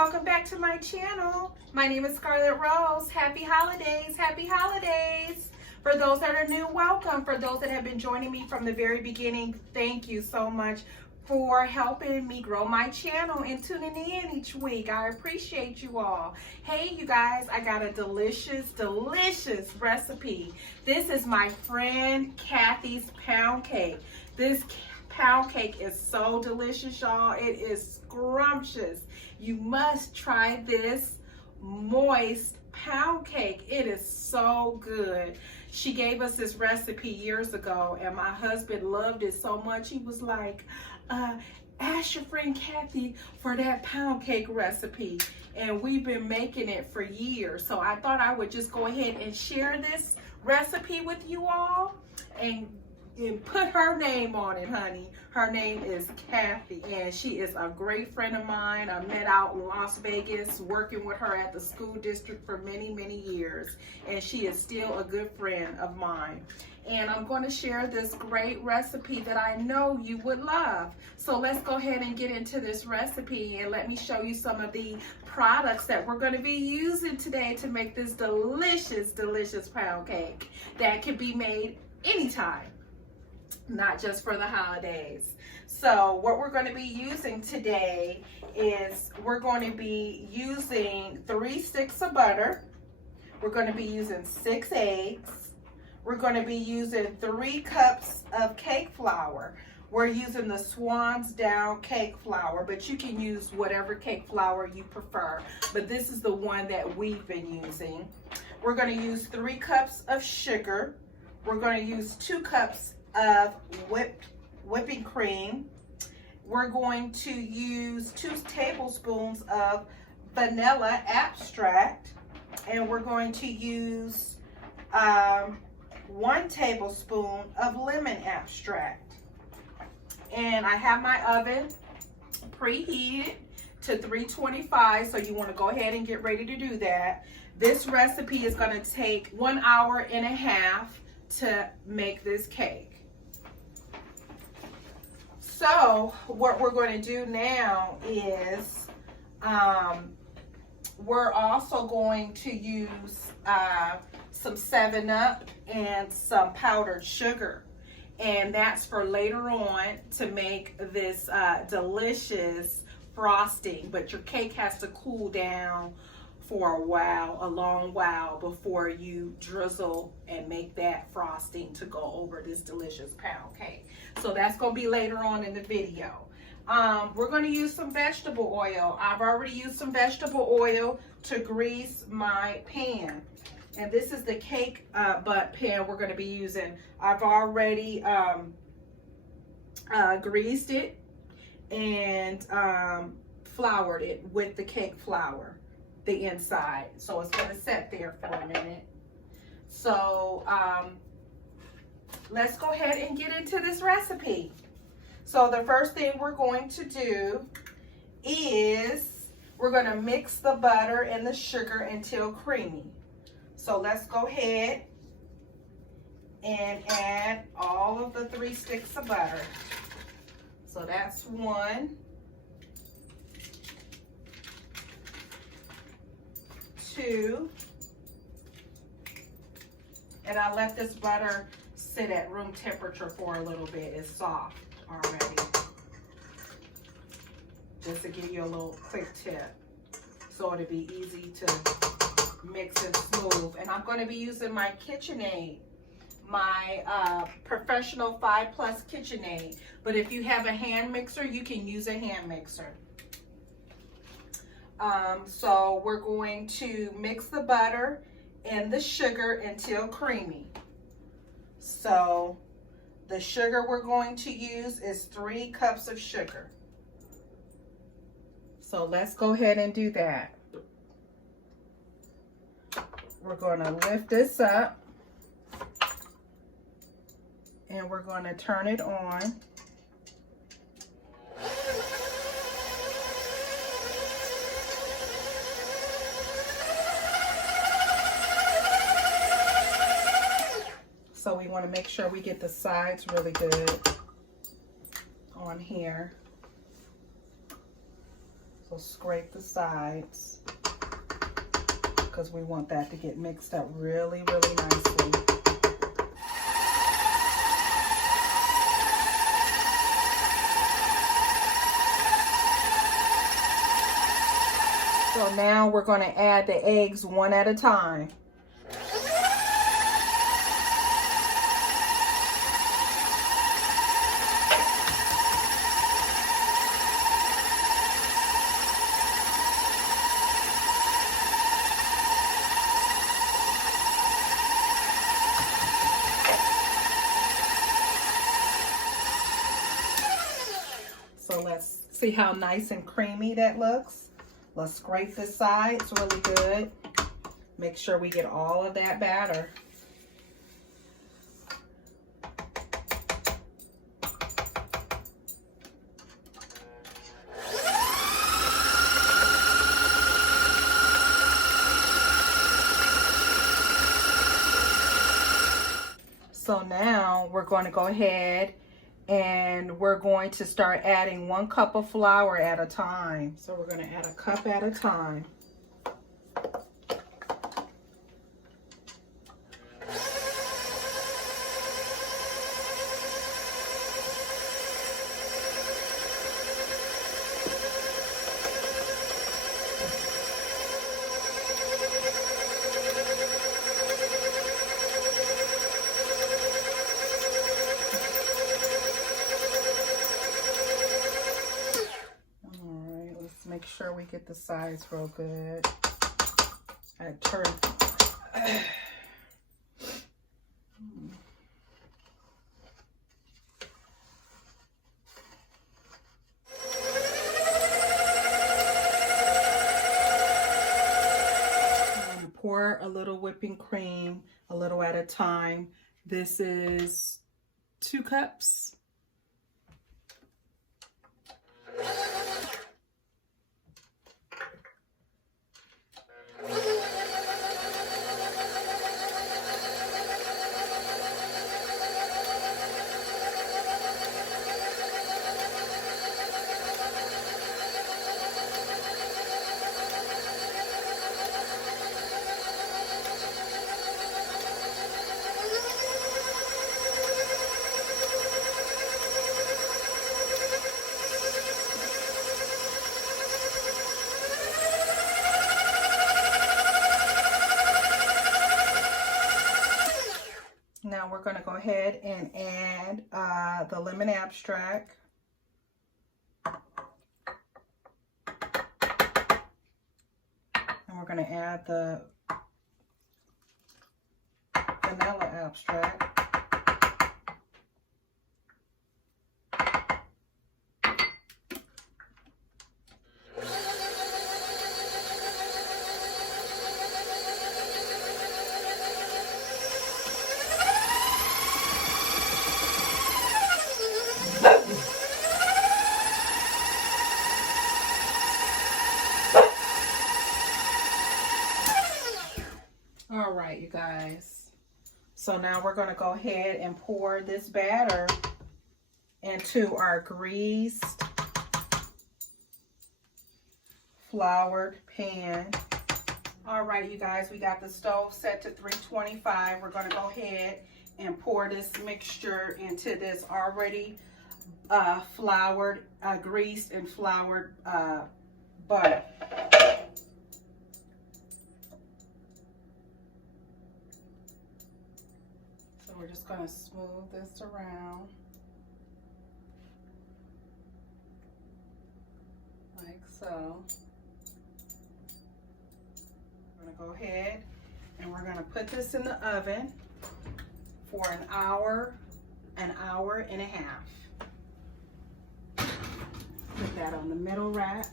welcome back to my channel. My name is Scarlett Rose. Happy holidays, happy holidays. For those that are new, welcome. For those that have been joining me from the very beginning, thank you so much for helping me grow my channel and tuning in each week. I appreciate you all. Hey, you guys, I got a delicious recipe. This is my friend Kathy's pound cake. This pound cake is so delicious, y'all. It is scrumptious. You must try this moist pound cake. It is so good. She gave us this recipe years ago, and my husband loved it so much. He was like, ask your friend Kathy for that pound cake recipe. And we've been making it for years. So I thought I would just go ahead and share this recipe with you all and put her name on it, honey. Her name is Kathy, and she is a great friend of mine. I met out in Las Vegas working with her at the school district for many years, and she is still a good friend of mine. And I'm going to share this great recipe that I know you would love. So let's go ahead and get into this recipe, and let me show you some of the products that we're going to be using today to make this delicious pound cake that can be made anytime, not just for the holidays. So what we're going to be using today is we're going to be using 3 sticks of butter. We're going to be using 6 eggs. We're going to be using 3 cups of cake flour. We're using the Swan's Down cake flour, but you can use whatever cake flour you prefer. But this is the one that we've been using. We're going to use 3 cups of sugar. We're going to use 2 cups of whipping cream. We're going to use 2 tablespoons of vanilla extract, and we're going to use 1 tablespoon of lemon extract. And I have my oven preheated to 325, so you want to go ahead and get ready to do that. This recipe is going to take 1.5 hours to make this cake. So what we're going to do now is we're also going to use some 7-Up and some powdered sugar, and that's for later on to make this delicious frosting. But your cake has to cool down for a long while before you drizzle and make that frosting to go over this delicious pound cake. So that's going to be later on in the video. We're going to use some vegetable oil. I've already used some vegetable oil to grease my pan. And this is the cake butt pan we're going to be using. I've already greased it and floured it with the cake flour, the inside. So it's going to set there for a minute. So let's go ahead and get into this recipe. So the first thing we're going to do is we're going to mix the butter and the sugar until creamy. So let's go ahead and add all of the 3 sticks of butter. So that's 1, 2, and I let this butter sit at room temperature for a little bit. It's soft already. Just to give you a little quick tip, so it'll be easy to mix and smooth. And I'm going to be using my KitchenAid, my professional 5+ KitchenAid. But if you have a hand mixer, you can use a hand mixer. So we're going to mix the butter and the sugar until creamy. So the sugar we're going to use is 3 cups of sugar. So let's go ahead and do that. We're going to lift this up and we're going to turn it on. So we want to make sure we get the sides really good on here. So scrape the sides because we want that to get mixed up really, really nicely. So now we're going to add the eggs one at a time. So let's see how nice and creamy that looks. Let's scrape the sides really good. Make sure we get all of that batter. So now we're going to go ahead and we're going to start adding 1 cup of flour at a time. So we're going to add a cup at a time. Make sure we get the sides real good. I turn. And pour a little whipping cream, a little at a time. This is 2 cups. Now we're going to go ahead and add the lemon abstract. And we're going to add the vanilla abstract. All right, you guys. So now we're going to go ahead and pour this batter into our greased, floured pan. All right, you guys, we got the stove set to 325. We're going to go ahead and pour this mixture into this already floured, greased and floured butter. So we're just going to smooth this around like so. We're going to go ahead and we're going to put this in the oven for an hour and a half. Put that on the middle rack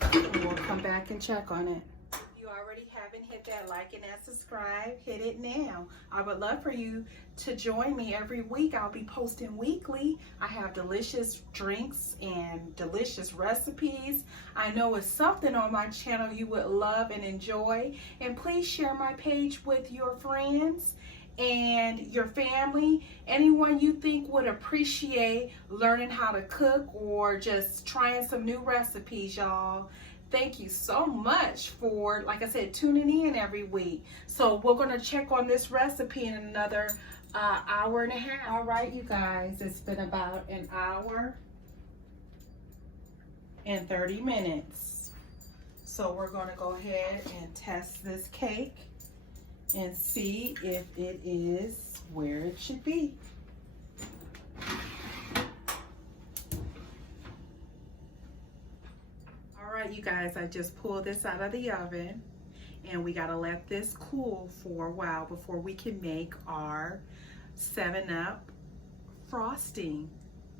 and we'll come back and check on it. If you already haven't hit that like and that subscribe, hit it now. I would love for you to join me every week. I'll be posting weekly. I have delicious drinks and delicious recipes. I know it's something on my channel you would love and enjoy. And please share my page with your friends. and your family, anyone you think would appreciate learning how to cook or just trying some new recipes, y'all. Thank you so much for, like I said, tuning in every week. So we're going to check on this recipe in another hour and a half. All right, you guys, it's been about an hour and 30 minutes. So we're going to go ahead and test this cake and see if it is where it should be. All right, you guys, I just pulled this out of the oven, and we got to let this cool for a while before we can make our 7-Up frosting,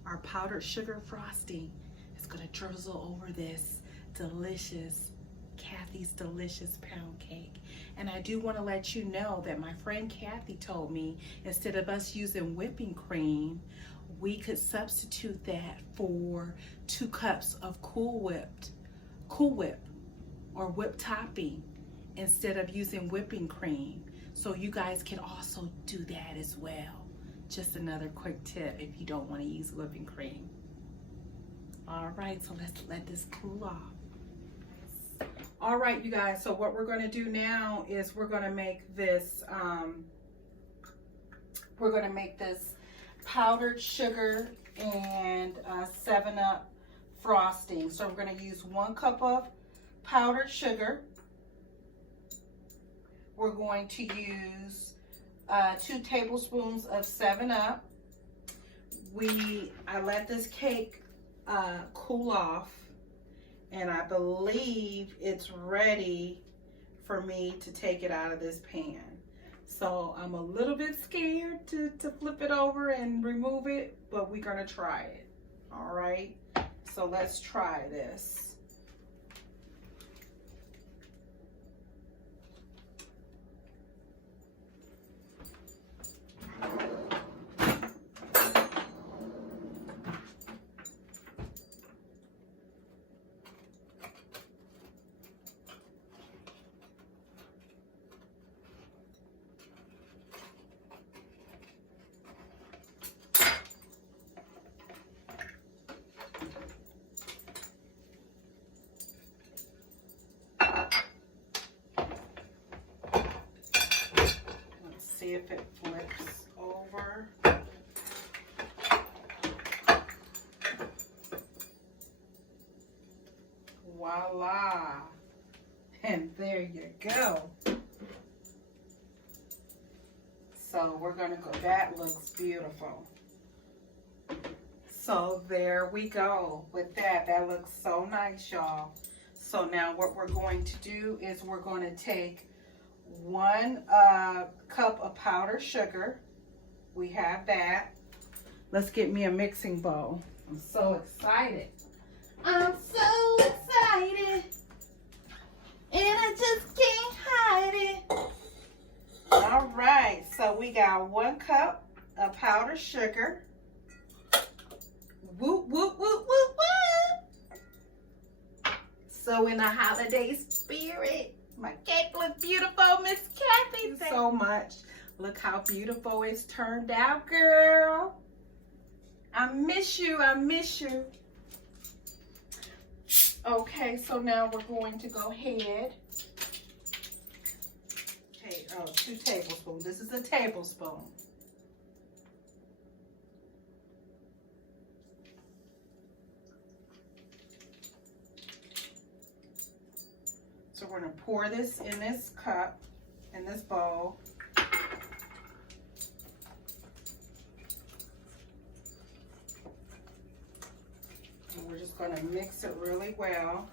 our powdered sugar frosting. It's going to drizzle over this delicious Kathy's delicious pound cake. And I do want to let you know that my friend Kathy told me instead of us using whipping cream, we could substitute that for 2 cups of Cool Whip or whipped topping instead of using whipping cream. So you guys can also do that as well. Just another quick tip if you don't want to use whipping cream. All right, so let's let this cool off. All right, you guys, so what we're going to do now is we're going to make this powdered sugar and 7-Up frosting. So we're going to use 1 cup of powdered sugar. We're going to use 2 tablespoons of 7-Up. I let this cake cool off, and I believe it's ready for me to take it out of this pan. So I'm a little bit scared to flip it over and remove it, but we're gonna try it. All right, so let's try this. See if it flips over. Voila. And there you go. So we're gonna go, that looks beautiful. So there we go with that. That looks so nice, y'all. So now what we're going to do is we're going to take 1 cup of powdered sugar. We have that. Let's get me a mixing bowl. I'm so excited. I'm so excited. And I just can't hide it. All right, so we got 1 cup of powdered sugar. Whoop, whoop, whoop, whoop, whoop. So in the holiday spirit, my cake looks beautiful, Miss Kathy. Thank you so much. Look how beautiful it's turned out, girl. I miss you. I miss you. Okay, so now we're going to go ahead. Okay, 2 tablespoons. This is a tablespoon. So we're going to pour this in this cup, in this bowl. And we're just going to mix it really well.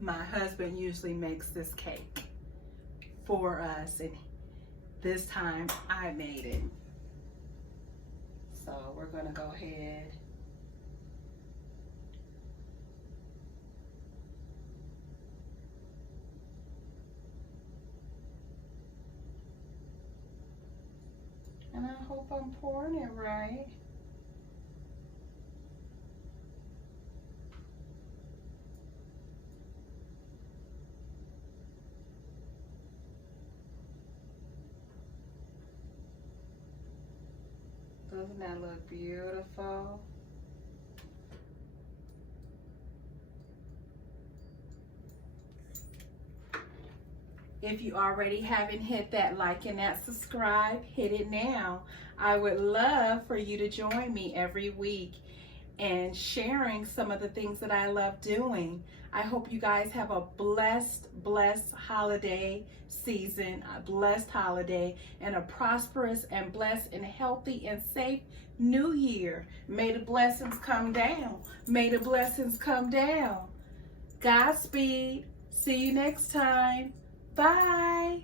My husband usually makes this cake for us, and this time I made it. So we're going to go ahead . And I hope I'm pouring it right. Doesn't that look beautiful? If you already haven't hit that like and that subscribe, hit it now. I would love for you to join me every week and sharing some of the things that I love doing. I hope you guys have a blessed holiday season, a blessed holiday, and a prosperous and blessed and healthy and safe new year. May the blessings come down. May the blessings come down. Godspeed. See you next time. Bye.